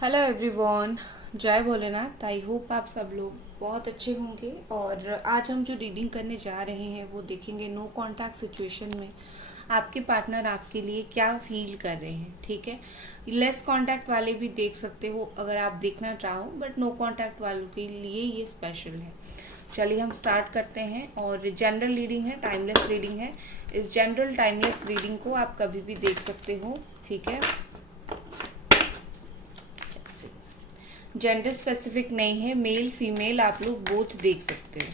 Hello everyone, जय Bholenath. I hope आप सब लोग बहुत अच्छे होंगे। और आज हम जो रीडिंग करने जा रहे हैं वो देखेंगे नो कांटेक्ट सिचुएशन में आपके पार्टनर आपके लिए क्या फील कर रहे हैं। ठीक है, लेस कांटेक्ट वाले भी देख सकते हो अगर आप देखना चाहो, बट नो कांटेक्ट वालों के लिए ये स्पेशल है। चलिए हम स्टार्ट करते हैं। और जनरल रीडिंग है, टाइमलेस रीडिंग है। इस जनरल टाइमलेस रीडिंग को आप कभी भी देख सकते हो। ठीक है, जेंडर स्पेसिफिक नहीं है, मेल फीमेल आप लोग बोथ देख सकते हो।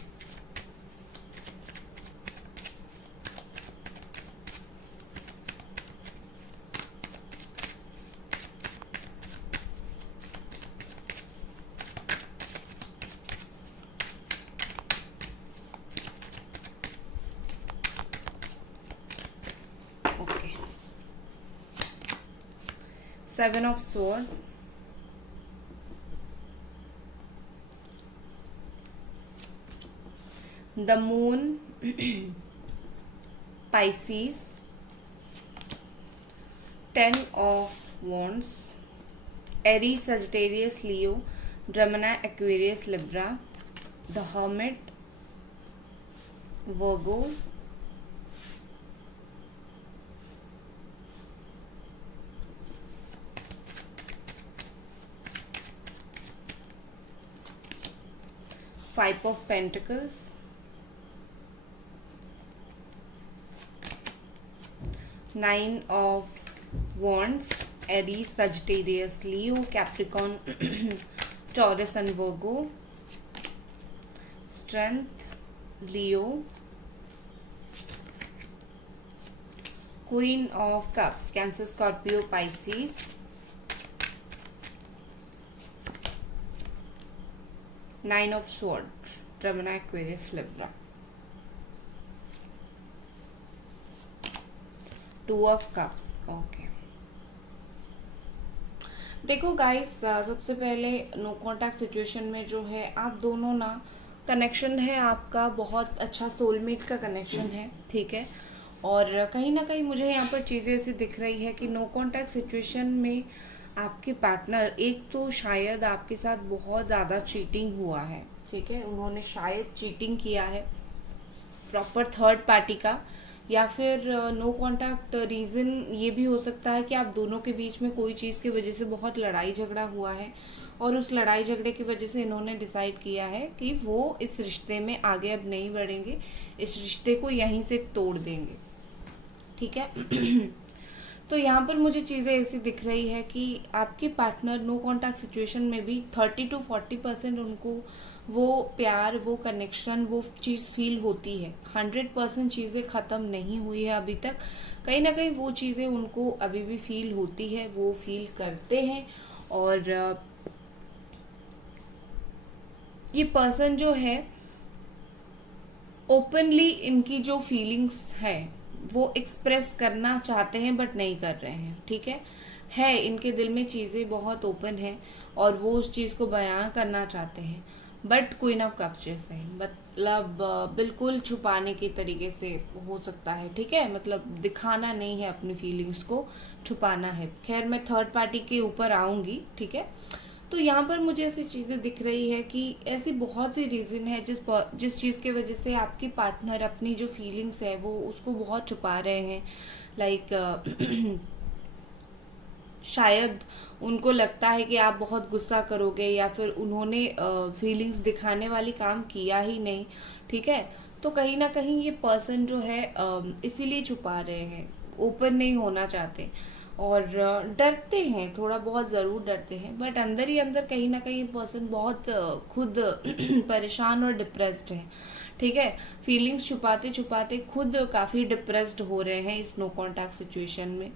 Okay, 7 of sword, the moon, Pisces, 10 of wands, Aries, Sagittarius, Leo, Gemini, Aquarius, Libra, the hermit, Virgo, Five of Pentacles, Nine of wands, Aries, Sagittarius, Leo, Capricorn, Taurus and Virgo, strength, Leo, Queen of Cups, Cancer, Scorpio, Pisces, Nine of Swords, Gemini, Aquarius, Libra, Two of Cups. Okay, देखो guys, सबसे पहले no contact situation में जो है आप दोनों ना, connection है आपका बहुत अच्छा, सोलमेट का कनेक्शन है। ठीक है, और कहीं ना कहीं मुझे यहाँ पर चीज़ें ऐसी दिख रही है कि नो कांटेक्ट सिचुएशन में आपके पार्टनर एक तो शायद आपके साथ बहुत ज़्यादा चीटिंग हुआ है। ठीक है, उन्होंने शायद चीटिंग किया है प्रॉपर थर्ड पार्टी का, या फिर नो कांटेक्ट रीज़न ये भी हो सकता है कि आप दोनों के बीच में कोई चीज़ की वजह से बहुत लड़ाई झगड़ा हुआ है, और उस लड़ाई झगड़े की वजह से इन्होंने डिसाइड किया है कि वो इस रिश्ते में आगे अब नहीं बढ़ेंगे, इस रिश्ते को यहीं से तोड़ देंगे। ठीक है तो यहाँ पर मुझे चीज़ें ऐसी दिख रही है कि आपके पार्टनर नो कांटेक्ट सिचुएशन में भी 30 to 40% उनको वो प्यार, वो कनेक्शन, वो चीज़ फील होती है। 100% चीज़ें ख़त्म नहीं हुई है अभी तक, कहीं ना कहीं वो चीज़ें उनको अभी भी फील होती है, वो फील करते हैं। और ये पर्सन जो है ओपनली इनकी जो फीलिंग्स है वो एक्सप्रेस करना चाहते हैं बट नहीं कर रहे हैं। ठीक है इनके दिल में चीज़ें बहुत ओपन है और वो उस चीज़ को बयां करना चाहते हैं, बट क्वीन ऑफ कप्स जैसे है, मतलब बिल्कुल छुपाने के तरीके से हो सकता है। ठीक है, मतलब दिखाना नहीं है अपनी फीलिंग्स को, छुपाना है। खैर मैं थर्ड पार्टी के ऊपर आऊंगी। ठीक है, तो यहाँ पर मुझे ऐसी चीज़ें दिख रही है कि ऐसी बहुत सी रीज़न है जिस चीज़ की वजह से आपके पार्टनर अपनी जो फीलिंग्स है वो उसको बहुत छुपा रहे हैं। लाइक शायद उनको लगता है कि आप बहुत गुस्सा करोगे, या फिर उन्होंने फीलिंग्स दिखाने वाली काम किया ही नहीं। ठीक है, तो कहीं ना कहीं ये पर्सन जो है इसीलिए छुपा रहे हैं, ओपन नहीं होना चाहते, और डरते हैं, थोड़ा बहुत ज़रूर डरते हैं, बट अंदर ही अंदर कहीं ना कहीं पर्सन बहुत खुद परेशान और डिप्रेस्ड है। ठीक है, फीलिंग्स छुपाते छुपाते खुद काफ़ी डिप्रेस्ड हो रहे हैं इस नो कांटेक्ट सिचुएशन में।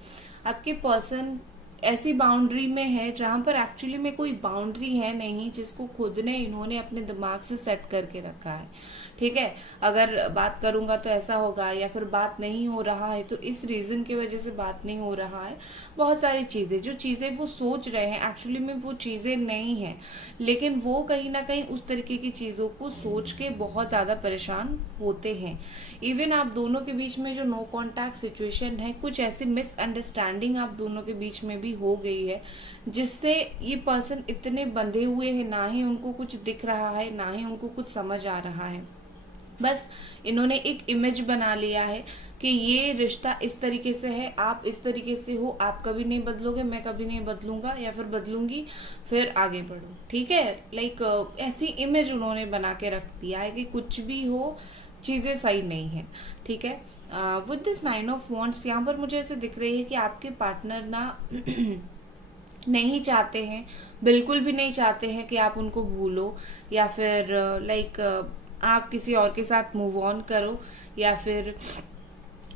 आपके पर्सन ऐसी बाउंड्री में है जहां पर एक्चुअली में कोई बाउंड्री है नहीं, जिसको खुद ने इन्होंने अपने दिमाग से सेट करके रखा है। ठीक है, अगर बात करूंगा तो ऐसा होगा, या फिर बात नहीं हो रहा है तो इस रीजन की वजह से बात नहीं हो रहा है। बहुत सारी चीजें, जो चीजें वो सोच रहे हैं एक्चुअली में वो चीजें नहीं है, लेकिन वो कहीं ना कहीं उस तरीके की चीजों को सोच के बहुत ज्यादा परेशान होते हैं। इवन आप दोनों के बीच में जो नो कांटेक्ट सिचुएशन है, कुछ ऐसी मिसअंडरस्टैंडिंग आप दोनों के बीच में भी हो गई है जिससे ये पर्सन इतने बंधे हुए हैं, ना ही उनको कुछ दिख रहा है ना ही उनको कुछ समझ आ रहा है। बस इन्होंने एक इमेज बना लिया है कि ये रिश्ता इस तरीके से है, आप इस तरीके से हो, आप कभी नहीं बदलोगे, मैं कभी नहीं बदलूंगा या फिर बदलूंगी, फिर आगे बढ़ो। ठीक है, लाइक ऐसी इमेज उन्होंने बना के रख दिया है कि कुछ भी हो चीजें सही नहीं है। ठीक है, विद दिस 9 ऑफ वॉन्ड्स यहाँ पर मुझे ऐसे दिख रही है कि आपके पार्टनर ना नहीं चाहते हैं, बिल्कुल भी नहीं चाहते हैं कि आप उनको भूलो, या फिर लाइक आप किसी और के साथ मूव ऑन करो, या फिर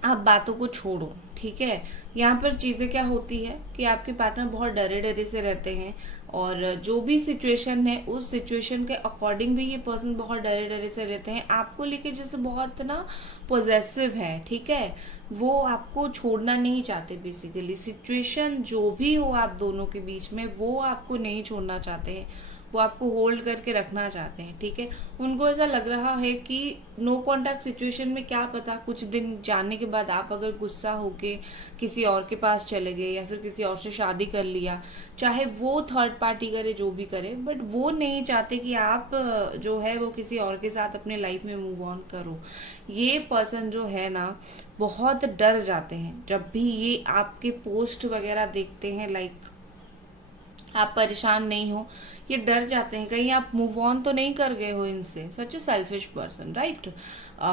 आप बातों को छोड़ो। ठीक है, यहाँ पर चीजें क्या होती है कि आपके पार्टनर बहुत डरे डरे से रहते हैं, और जो भी सिचुएशन है उस सिचुएशन के अकॉर्डिंग भी ये पर्सन बहुत डरे डरे से रहते हैं, आपको लेके जैसे बहुत ना पॉजेसिव है। ठीक है, वो आपको छोड़ना नहीं चाहते, बेसिकली सिचुएशन जो भी हो आप दोनों के बीच में वो आपको नहीं छोड़ना चाहते हैं, वो आपको होल्ड करके रखना चाहते हैं। ठीक है, उनको ऐसा लग रहा है कि नो कांटेक्ट सिचुएशन में क्या पता कुछ दिन जाने के बाद आप अगर गुस्सा होके किसी और के पास चले गए या फिर किसी और से शादी कर लिया, चाहे वो थर्ड पार्टी करे जो भी करे, बट वो नहीं चाहते कि आप जो है वो किसी और के साथ अपने लाइफ में मूव ऑन करो। ये पर्सन जो है ना बहुत डर जाते हैं जब भी ये आपके पोस्ट वगैरह देखते हैं, लाइक आप परेशान नहीं हो, ये डर जाते हैं कहीं आप मूव ऑन तो नहीं कर गए हो इनसे। Such a selfish person, right,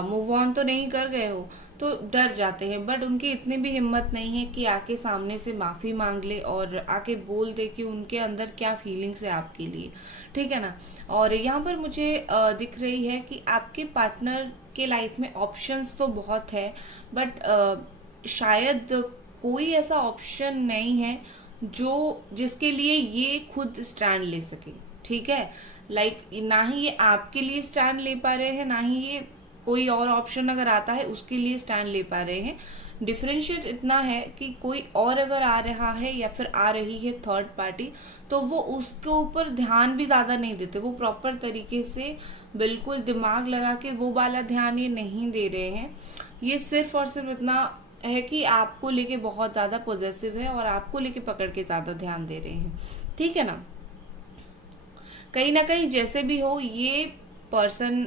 move on तो नहीं कर गए हो, तो डर जाते हैं। बट उनकी इतनी भी हिम्मत नहीं है कि आके सामने से माफी मांग ले और आके बोल दे कि उनके अंदर क्या फीलिंग्स है आपके लिए। ठीक है ना, और यहाँ पर मुझे दिख रही है कि आपके पार्टनर के लाइफ में ऑप्शंस तो बहुत है, बट शायद कोई ऐसा ऑप्शन नहीं है जो जिसके लिए ये खुद स्टैंड ले सके। ठीक है, लाइक ना ही ये आपके लिए स्टैंड ले पा रहे हैं, ना ही ये कोई और ऑप्शन अगर आता है उसके लिए स्टैंड ले पा रहे हैं। डिफरेंशिएट इतना है कि कोई और अगर आ रहा है या फिर आ रही है थर्ड पार्टी, तो वो उसके ऊपर ध्यान भी ज्यादा नहीं देते, वो प्रॉपर तरीके से बिल्कुल दिमाग लगा के वो वाला ध्यान ये नहीं दे रहे हैं। ये सिर्फ और सिर्फ इतना है कि आपको लेके बहुत ज्यादा पॉजिटिव है और आपको लेके पकड़ के ज्यादा ध्यान दे रहे हैं। ठीक है ना, कहीं ना कहीं जैसे भी हो ये पर्सन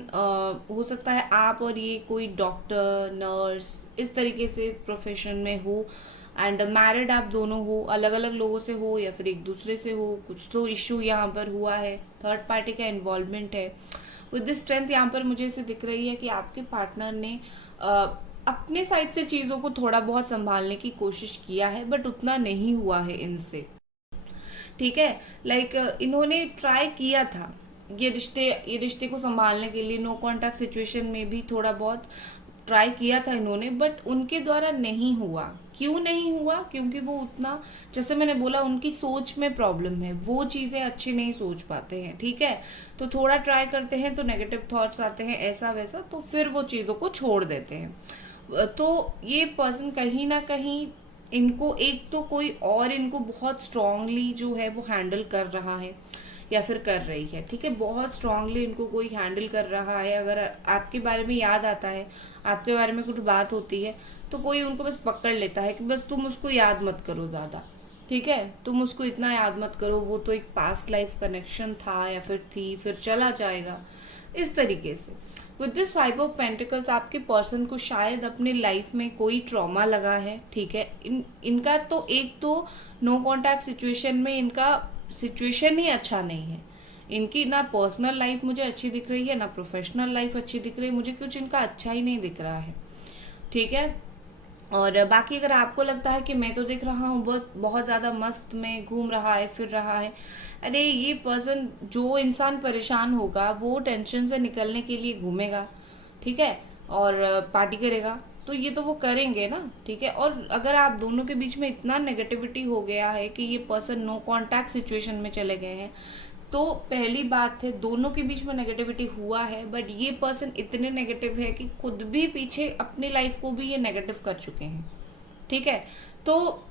हो सकता है आप और ये कोई डॉक्टर नर्स इस तरीके से प्रोफेशन में हो, एंड मैरिड आप दोनों हो, अलग अलग लोगों से हो या फिर एक दूसरे से हो, कुछ तो इश्यू यहाँ पर हुआ है, थर्ड पार्टी का इन्वॉल्वमेंट है। विद दिस स्ट्रेंथ यहाँ पर मुझे ऐसे दिख रही है कि आपके पार्टनर ने अपने साइड से चीजों को थोड़ा बहुत संभालने की कोशिश किया है, बट उतना नहीं हुआ है इनसे। ठीक है, लाइक इन्होंने ट्राई किया था ये रिश्ते को संभालने के लिए, नो कांटेक्ट सिचुएशन में भी थोड़ा बहुत ट्राई किया था इन्होंने, बट उनके द्वारा नहीं हुआ। क्यों नहीं हुआ? क्योंकि वो उतना, जैसे मैंने बोला, उनकी सोच में प्रॉब्लम है, वो चीजें अच्छी नहीं सोच पाते हैं। ठीक है, तो थोड़ा ट्राई करते हैं तो नेगेटिव थॉट्स आते हैं, ऐसा वैसा, तो फिर वो चीजों को छोड़ देते हैं। तो ये पर्सन कहीं ना कहीं इनको एक तो कोई और इनको बहुत स्ट्रांगली जो है वो हैंडल कर रहा है या फिर कर रही है। ठीक है, बहुत स्ट्रांगली इनको कोई हैंडल कर रहा है। अगर आपके बारे में याद आता है, आपके बारे में कुछ बात होती है, तो कोई उनको बस पकड़ लेता है कि बस तुम उसको याद मत करो ज्यादा। ठीक है, तुम उसको इतना याद मत करो, वो तो एक पास्ट लाइफ कनेक्शन था या फिर थी, फिर चला जाएगा, इस तरीके से। विद दिस 5 ऑफ पेंटिकल्स आपके पर्सन को शायद अपनी लाइफ में कोई ट्रॉमा लगा है। ठीक है, इनका तो एक तो नो कांटेक्ट सिचुएशन में इनका सिचुएशन ही अच्छा नहीं है। इनकी ना पर्सनल लाइफ मुझे अच्छी दिख रही है, ना प्रोफेशनल लाइफ अच्छी दिख रही है, मुझे कुछ इनका अच्छा ही नहीं दिख रहा है। ठीक है, और बाकी अगर आपको लगता है कि मैं तो देख रहा हूँ बहुत बहुत ज्यादा मस्त में घूम रहा है, फिर रहा है, अरे ये पर्सन, जो इंसान परेशान होगा वो टेंशन से निकलने के लिए घूमेगा। ठीक है, और पार्टी करेगा, तो ये तो वो करेंगे ना। ठीक है, और अगर आप दोनों के बीच में इतना नेगेटिविटी हो गया है कि ये पर्सन नो कांटेक्ट सिचुएशन में चले गए हैं, तो पहली बात है दोनों के बीच में नेगेटिविटी हुआ है, बट ये पर्सन इतने नेगेटिव है कि खुद भी पीछे अपनी लाइफ को भी ये नेगेटिव कर चुके हैं। ठीक है, तो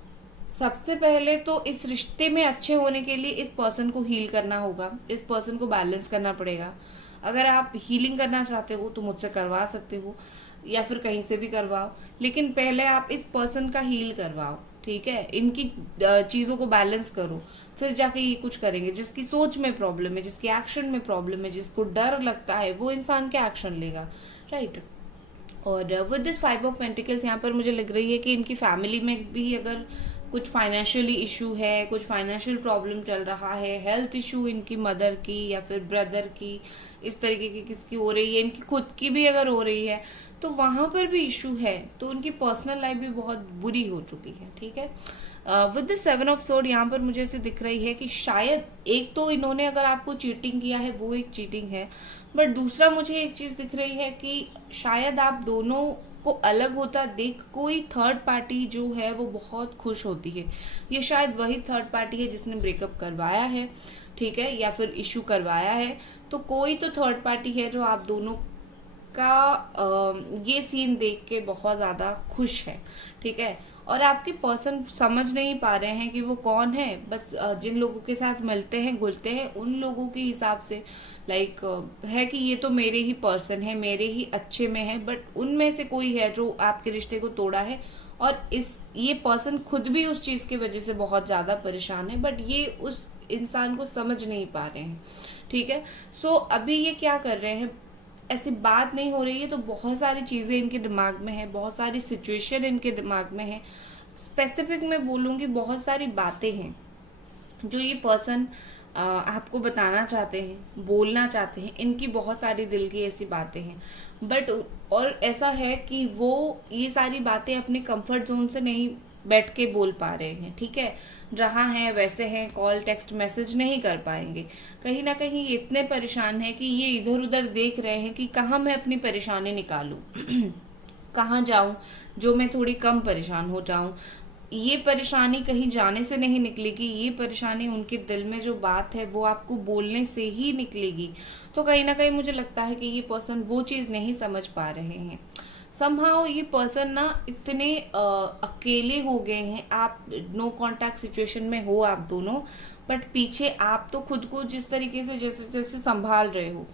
सबसे पहले तो इस रिश्ते में अच्छे होने के लिए इस पर्सन को हील करना होगा, इस पर्सन को बैलेंस करना पड़ेगा। अगर आप हीलिंग करना चाहते हो तो मुझसे करवा सकते हो या फिर कहीं से भी करवाओ, लेकिन पहले आप इस पर्सन का हील करवाओ। ठीक है, इनकी चीजों को बैलेंस करो, फिर जाके ये कुछ करेंगे। जिसकी सोच में प्रॉब्लम है, जिसकी एक्शन में प्रॉब्लम है, जिसको डर लगता है, वो इंसान क्या एक्शन लेगा, राइट। और विद दिस 5 ऑफ पेंटिकल्स यहाँ पर मुझे लग रही है कि इनकी फैमिली में भी अगर कुछ फाइनेंशियली इशू है, कुछ फाइनेंशियल प्रॉब्लम चल रहा है, हेल्थ इशू इनकी मदर की या फिर ब्रदर की, इस तरीके की किसकी हो रही है, इनकी खुद की भी अगर हो रही है, तो वहां पर भी इशू है, तो उनकी पर्सनल लाइफ भी बहुत बुरी हो चुकी है, ठीक है। विद द 7 ऑफ सोर्ड यहाँ पर मुझे ऐसे दिख रही है कि शायद एक तो इन्होंने अगर आपको चीटिंग किया है, वो एक चीटिंग है, बट दूसरा मुझे एक चीज दिख रही है कि शायद आप दोनों को अलग होता देख कोई थर्ड पार्टी जो है वो बहुत खुश होती है। ये शायद वही थर्ड पार्टी है जिसने ब्रेकअप करवाया है, ठीक है, या फिर इशू करवाया है। तो कोई तो थर्ड पार्टी है जो आप दोनों का ये सीन देख के बहुत ज्यादा खुश है, ठीक है। और आपके पर्सन समझ नहीं पा रहे हैं कि वो कौन है, बस जिन लोगों के साथ मिलते हैं घुलते हैं उन लोगों के हिसाब से लाइक है कि ये तो मेरे ही पर्सन है, मेरे ही अच्छे में है, बट उनमें से कोई है जो आपके रिश्ते को तोड़ा है। और ये पर्सन खुद भी उस चीज की वजह से बहुत ज्यादा परेशान है, बट ये उस इंसान को समझ नहीं पा रहे हैं, ठीक है। सो अभी ये क्या कर रहे हैं, ऐसी बात नहीं हो रही है, तो बहुत सारी चीजें इनके दिमाग में है, बहुत सारी सिचुएशन इनके दिमाग में है। स्पेसिफिक मैं बोलूंगी बहुत सारी बातें हैं जो ये पर्सन आपको बताना चाहते हैं, बोलना चाहते हैं। इनकी बहुत सारी दिल की ऐसी बातें हैं, बट और ऐसा है कि वो ये सारी बातें अपने कंफर्ट जोन से नहीं बैठ के बोल पा रहे हैं, ठीक है। जहाँ हैं वैसे हैं, कॉल टेक्स्ट मैसेज नहीं कर पाएंगे। कहीं ना कहीं ये इतने परेशान है कि ये इधर उधर देख रहे हैं कि कहाँ मैं अपनी परेशानी निकालूं कहाँ जाऊं जो मैं थोड़ी कम परेशान हो जाऊं। ये परेशानी कहीं जाने से नहीं निकलेगी, ये परेशानी उनके दिल में जो बात है वो आपको बोलने से ही निकलेगी। तो कहीं ना कहीं मुझे लगता है कि ये पर्सन वो चीज नहीं समझ पा रहे हैं। समहाउ ये पर्सन ना इतने अकेले हो गए हैं, आप नो कांटेक्ट सिचुएशन में हो आप दोनों, बट पीछे आप तो खुद को जिस तरीके से जैसे जैसे संभाल रहे हो,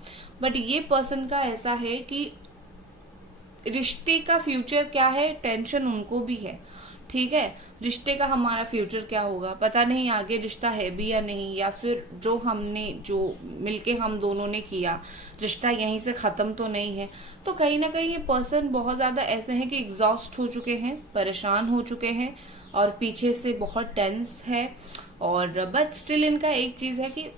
बट ये पर्सन का ऐसा है कि रिश्ते का फ्यूचर क्या है, टेंशन उनको भी है, ठीक है। रिश्ते का हमारा फ्यूचर क्या होगा पता नहीं, आगे रिश्ता है भी या नहीं, या फिर जो मिलके हम दोनों ने किया रिश्ता यहीं से खत्म तो नहीं है। तो कहीं ना कहीं ये पर्सन बहुत ज्यादा ऐसे हैं कि एग्जॉस्ट हो चुके हैं, परेशान हो चुके हैं, और पीछे से बहुत टेंस है। और बट स्टिल इनका एक चीज है कि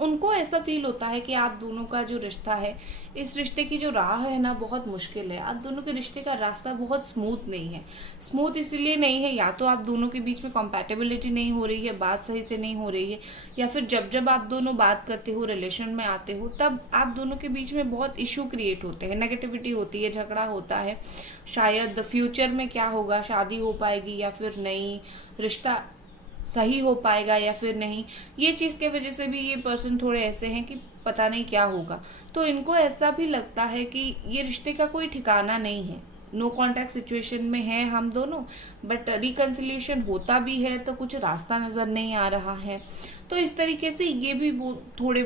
उनको ऐसा फील होता है कि आप दोनों का जो रिश्ता है, इस रिश्ते की जो राह है ना बहुत मुश्किल है। आप दोनों के रिश्ते का रास्ता बहुत स्मूथ नहीं है। स्मूथ इसलिए नहीं है, या तो आप दोनों के बीच में कंपैटिबिलिटी नहीं हो रही है, बात सही से नहीं हो रही है, या फिर जब जब आप दोनों बात करते हो, रिलेशन में आते हो, तब आप दोनों के बीच में बहुत इशू क्रिएट होते हैं, नेगेटिविटी होती है, झगड़ा होता है। शायद फ्यूचर में क्या होगा, शादी हो पाएगी या फिर नहीं, रिश्ता सही हो पाएगा या फिर नहीं, ये चीज के वजह से भी ये पर्सन थोड़े ऐसे हैं कि पता नहीं क्या होगा। तो इनको ऐसा भी लगता है कि ये रिश्ते का कोई ठिकाना नहीं है। नो कांटेक्ट सिचुएशन में है हम दोनों, बट रिकंसिलिएशन होता भी है तो कुछ रास्ता नजर नहीं आ रहा है। तो इस तरीके से ये भी वो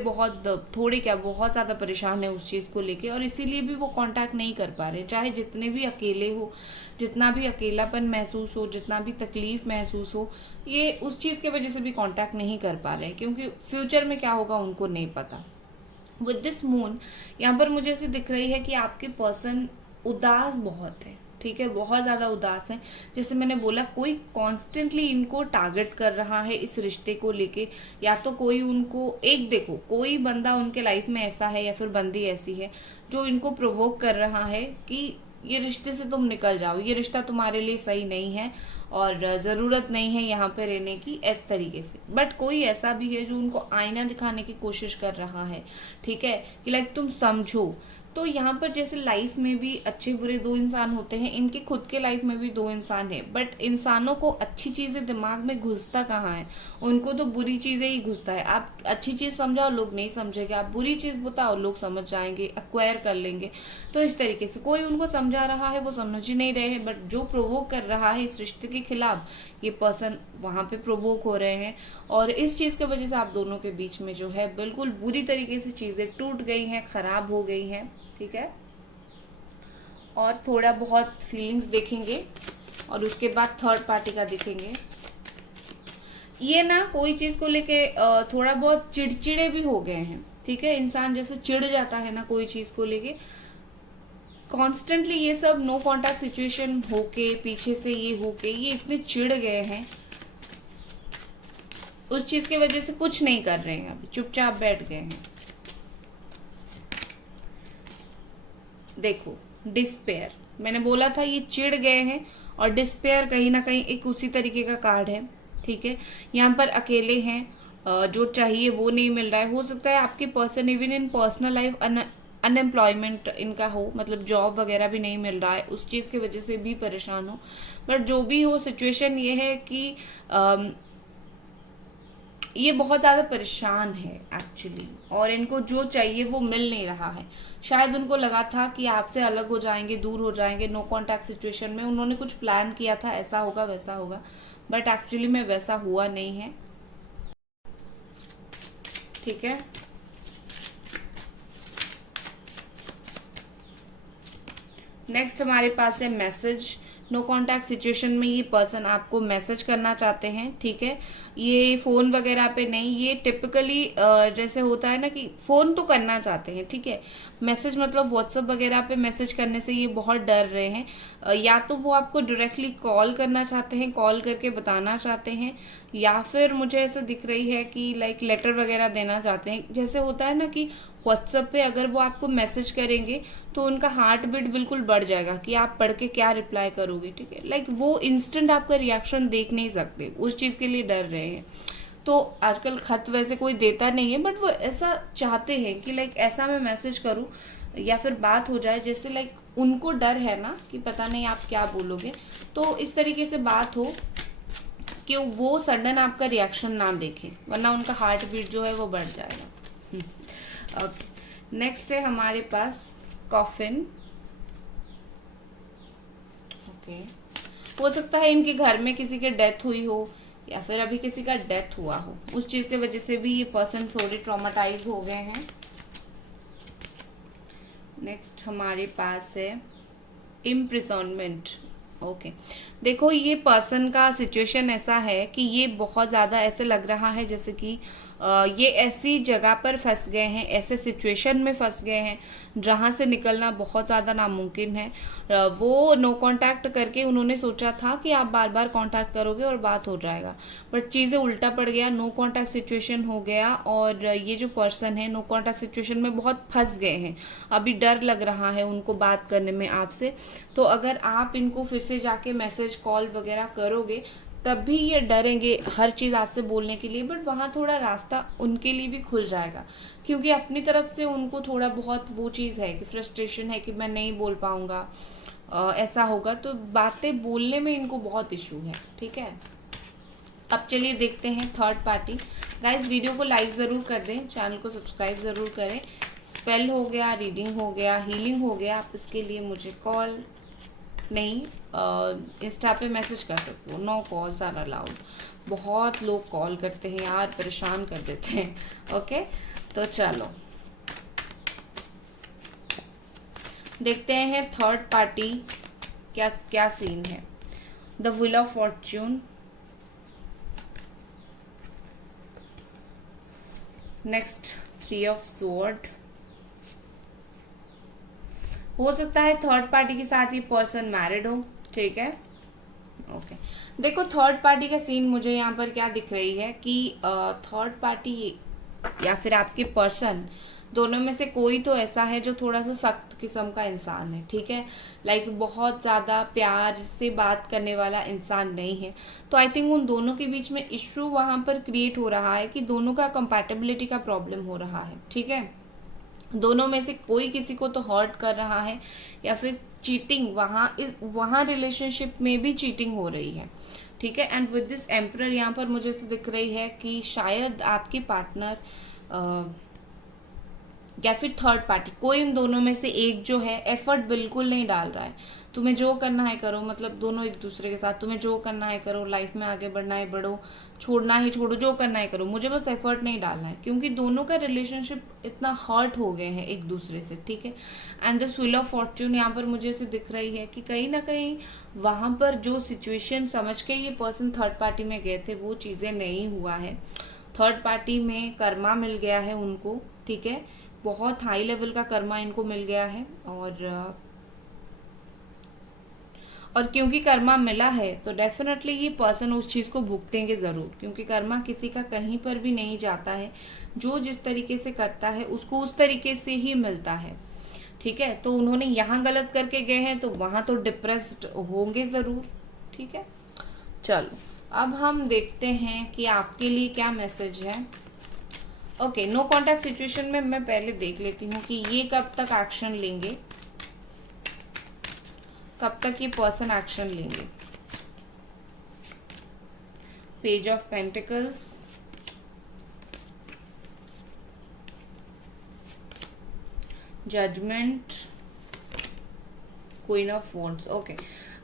बहुत ज्यादा परेशान है उस चीज को लेके, और इसीलिए भी वो कांटेक्ट नहीं कर पा रहे। चाहे जितने भी अकेले हो, जितना भी अकेलापन महसूस हो, जितना भी तकलीफ महसूस हो, ये उस चीज की वजह से भी कांटेक्ट नहीं कर पा रहे, क्योंकि फ्यूचर में क्या होगा उनको नहीं पता। विद दिस मून यहाँ पर मुझे ऐसे दिख रही है कि आपके पर्सन उदास बहुत है, ठीक है, बहुत ज्यादा उदास है। जैसे मैंने बोला, कोई कॉन्स्टेंटली इनको टारगेट कर रहा है इस रिश्ते को लेके, या तो कोई उनको देखो कोई बंदा उनके लाइफ में ऐसा है या फिर बंदी ऐसी है जो इनको प्रोवोक कर रहा है कि ये रिश्ते से तुम निकल जाओ, ये रिश्ता तुम्हारे लिए सही नहीं है और जरूरत नहीं है यहाँ पे रहने की, इस तरीके से। बट कोई ऐसा भी है जो उनको आईना दिखाने की कोशिश कर रहा है, ठीक है, कि लाइक तुम समझो। तो यहाँ पर जैसे लाइफ में भी अच्छे बुरे दो इंसान होते हैं, इनके खुद के लाइफ में भी दो इंसान है, बट इंसानों को अच्छी चीजें दिमाग में घुसता कहाँ है, उनको तो बुरी चीजें ही घुसता है। आप अच्छी चीज समझाओ लोग नहीं समझेंगे, आप बुरी चीज बताओ लोग समझ जाएंगे, एक्वायर कर लेंगे। तो इस तरीके से कोई उनको समझा रहा है, वो समझ ही नहीं रहे हैं, बट जो प्रोवोक कर रहा है इस रिश्ते के खिलाफ, ये पर्सन वहां पे प्रोवोक हो रहे हैं। और इस चीज की वजह से आप दोनों के बीच में जो है बिल्कुल बुरी तरीके से चीजें टूट गई हैं, खराब हो गई हैं, ठीक है। और थोड़ा बहुत फीलिंग्स देखेंगे और उसके बाद थर्ड पार्टी का देखेंगे। ये ना कोई चीज को लेके थोड़ा बहुत चिड़चिड़े भी हो गए हैं, ठीक है। इंसान जैसे चिढ़ जाता है ना कोई चीज को लेके, कॉन्स्टेंटली ये सब नो कांटेक्ट सिचुएशन होके, पीछे से ये होके, ये इतने चिढ़ गए हैं उस चीज की वजह से कुछ नहीं कर रहे हैं, अभी चुपचाप बैठ गए हैं। देखो डिस्पेयर, मैंने बोला था ये चिढ़ गए हैं, और डिस्पेयर कहीं ना कहीं एक उसी तरीके का कार्ड है, ठीक है। यहाँ पर अकेले हैं, जो चाहिए वो नहीं मिल रहा है। हो सकता है आपके person even in personal life unemployment इनका हो, मतलब जॉब वगैरह भी नहीं मिल रहा है, उस चीज की वजह से भी परेशान हो। बट जो भी हो, सिचुएशन ये है कि ये बहुत ज्यादा परेशान है एक्चुअली, और इनको जो चाहिए वो मिल नहीं रहा है। शायद उनको लगा था कि आपसे अलग हो जाएंगे, दूर हो जाएंगे नो कांटेक्ट सिचुएशन में, उन्होंने कुछ प्लान किया था, ऐसा होगा वैसा होगा, बट एक्चुअली में वैसा हुआ नहीं है, ठीक है। नेक्स्ट हमारे पास है मैसेज। नो कांटेक्ट सिचुएशन में ये पर्सन आपको मैसेज करना चाहते हैं, ठीक है। ये फोन वगैरह पे नहीं, ये टिपिकली जैसे होता है ना कि फोन तो करना चाहते हैं, ठीक है। मैसेज मतलब व्हाट्सएप वगैरह पे मैसेज करने से ये बहुत डर रहे हैं। या तो वो आपको डायरेक्टली कॉल करना चाहते हैं, कॉल करके बताना चाहते हैं, या फिर मुझे ऐसा दिख रही है कि लाइक लेटर वगैरह देना चाहते हैं। जैसे होता है ना कि व्हाट्सएप पे अगर वो आपको मैसेज करेंगे तो उनका हार्ट बीट बिल्कुल बढ़ जाएगा कि आप पढ़ के क्या रिप्लाई करोगे, ठीक है। लाइक वो इंस्टेंट आपका रिएक्शन देख नहीं सकते, उस चीज के लिए डर रहे हैं। तो आजकल खत वैसे कोई देता नहीं है, बट वो ऐसा चाहते हैं कि लाइक ऐसा मैं मैसेज करूं या फिर बात हो जाए, जैसे लाइक उनको डर है ना कि पता नहीं आप क्या बोलोगे, तो इस तरीके से बात हो कि वो सडन आपका रिएक्शन ना देखें, वरना उनका हार्ट बीट जो है वो बढ़ जाएगा। ओके, नेक्स्ट है हमारे पास कॉफिन। ओके, हो सकता है इनके घर में किसी के डेथ हुई हो, या फिर अभी किसी का डेथ हुआ हो, उस चीज की वजह से भी ये पर्सन थोड़े ट्रॉमेटाइज हो गए हैं। नेक्स्ट हमारे पास है इम्प्रिजनमेंट। ओके, देखो ये पर्सन का सिचुएशन ऐसा है कि ये बहुत ज्यादा ऐसे लग रहा है जैसे कि ये ऐसी जगह पर फंस गए हैं, ऐसे सिचुएशन में फंस गए हैं जहां से निकलना बहुत ज्यादा नामुमकिन है। वो नो कांटेक्ट करके उन्होंने सोचा था कि आप बार बार कांटेक्ट करोगे और बात हो जाएगा, बट चीजें उल्टा पड़ गया, नो कांटेक्ट सिचुएशन हो गया, और ये जो पर्सन है नो कांटेक्ट सिचुएशन में बहुत फंस गए हैं। अभी डर लग रहा है उनको बात करने में आपसे। तो अगर आप इनको फिर से जाके मैसेज कॉल वगैरह करोगे तब भी ये डरेंगे हर चीज आपसे बोलने के लिए, बट वहां थोड़ा रास्ता उनके लिए भी खुल जाएगा, क्योंकि अपनी तरफ से उनको थोड़ा बहुत वो चीज है कि फ्रस्ट्रेशन है कि मैं नहीं बोल पाऊंगा, ऐसा होगा, तो बातें बोलने में इनको बहुत इशू है, ठीक है। अब चलिए देखते हैं थर्ड पार्टी। गाइस वीडियो को लाइक जरूर कर दें, चैनल को सब्सक्राइब जरूर करें। स्पेल हो गया, रीडिंग हो गया, हीलिंग हो गया, आप इसके लिए मुझे कॉल नहीं इंस्टा पे मैसेज कर सकते हो। No calls are allowed. बहुत लोग कॉल करते हैं यार, परेशान कर देते हैं। ओके, तो चलो देखते हैं थर्ड पार्टी क्या क्या सीन है। The wheel of Fortune, next 3 of sword. हो सकता है थर्ड पार्टी के साथ ये पर्सन मैरिड हो, ठीक है। ओके, देखो थर्ड पार्टी का सीन मुझे यहाँ पर क्या दिख रही है कि थर्ड पार्टी या फिर आपके पर्सन, दोनों में से कोई तो ऐसा है जो थोड़ा सा सख्त किस्म का इंसान है, ठीक है। लाइक बहुत ज्यादा प्यार से बात करने वाला इंसान नहीं है। तो आई थिंक उन दोनों के बीच में इश्यू वहां पर क्रिएट हो रहा है कि दोनों का कंपैटिबिलिटी का प्रॉब्लम हो रहा है, ठीक है। दोनों में से कोई किसी को तो हर्ट कर रहा है, या फिर चीटिंग वहां रिलेशनशिप में भी चीटिंग हो रही है, ठीक है। एंड विद दिस एम्परर यहाँ पर मुझे तो दिख रही है कि शायद आपकी पार्टनर या फिर थर्ड पार्टी, कोई इन दोनों में से एक जो है एफर्ट बिल्कुल नहीं डाल रहा है। तुम्हें जो करना है करो, मतलब दोनों एक दूसरे के साथ, तुम्हें जो करना है करो, लाइफ में आगे बढ़ना है बढ़ो, छोड़ना है छोड़ो, जो करना है करो, मुझे बस एफर्ट नहीं डालना है, क्योंकि दोनों का रिलेशनशिप इतना हर्ट हो गए हैं एक दूसरे से, ठीक है। And the wheel of Fortune यहाँ पर मुझे ऐसे दिख रही है कि कहीं ना कहीं वहां पर जो सिचुएशन समझ के ये पर्सन थर्ड पार्टी में गए थे वो चीज़ें नहीं हुआ है। थर्ड पार्टी में कर्मा मिल गया है उनको, ठीक है, बहुत हाई लेवल का कर्मा इनको मिल गया है। और क्योंकि कर्मा मिला है तो डेफिनेटली ये पर्सन उस चीज़ को भुगतेंगे ज़रूर, क्योंकि कर्मा किसी का कहीं पर भी नहीं जाता है, जो जिस तरीके से करता है उसको उस तरीके से ही मिलता है, ठीक है। तो उन्होंने यहाँ गलत करके गए हैं तो वहाँ तो डिप्रेस्ड होंगे ज़रूर, ठीक है। चलो अब हम देखते हैं कि आपके लिए क्या मैसेज है। ओके, नो कॉन्टैक्ट सिचुएशन में मैं पहले देख लेती हूँ कि ये कब तक एक्शन लेंगे, कब तक ये पर्सन एक्शन लेंगे। Page of pentacles, judgement, queen of wands. Okay,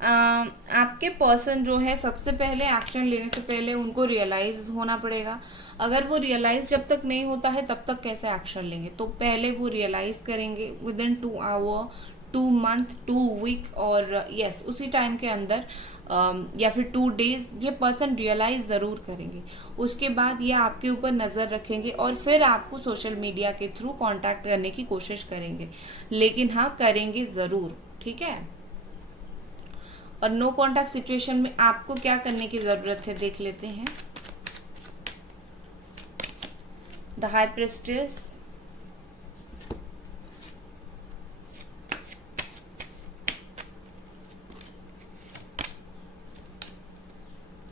आपके पर्सन जो है सबसे पहले एक्शन लेने से पहले उनको रियलाइज होना पड़ेगा। अगर वो रियलाइज जब तक नहीं होता है तब तक कैसे एक्शन लेंगे, तो पहले वो रियलाइज करेंगे within 2 hour, 2 month, 2 week, और यस उसी टाइम के अंदर या फिर 2 डेज ये पर्सन रियलाइज ज़रूर करेंगे। उसके बाद ये आपके ऊपर नज़र रखेंगे और फिर आपको सोशल मीडिया के थ्रू कांटेक्ट करने की कोशिश करेंगे, लेकिन हाँ करेंगे ज़रूर, ठीक है। और नो कांटेक्ट सिचुएशन में आपको क्या करने की ज़रूरत है देख लेते हैं। The high priestess,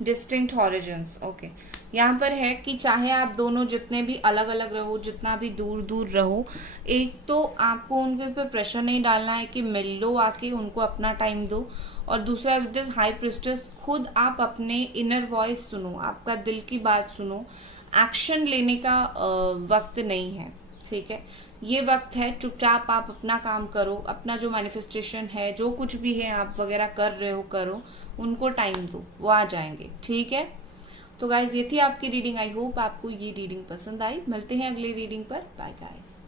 distinct horizons. Okay, यहाँ पर है कि चाहे आप दोनों जितने भी अलग अलग रहो, जितना भी दूर दूर रहो, एक तो आपको उनके ऊपर प्रेशर नहीं डालना है कि मिल लो आके, उनको अपना टाइम दो। और दूसरा विद दिस हाई प्रिस्टेस, खुद आप अपने इनर वॉइस सुनो, आपका दिल की बात सुनो। एक्शन लेने का वक्त नहीं है, ठीक है। ये वक्त है चुपचाप आप अपना काम करो, अपना जो मैनिफेस्टेशन है, जो कुछ भी है आप वगैरह कर रहे हो करो, उनको टाइम दो, वो आ जाएंगे, ठीक है। तो गाइज ये थी आपकी रीडिंग। आई होप आपको ये रीडिंग पसंद आई। मिलते हैं अगली रीडिंग पर। Bye guys.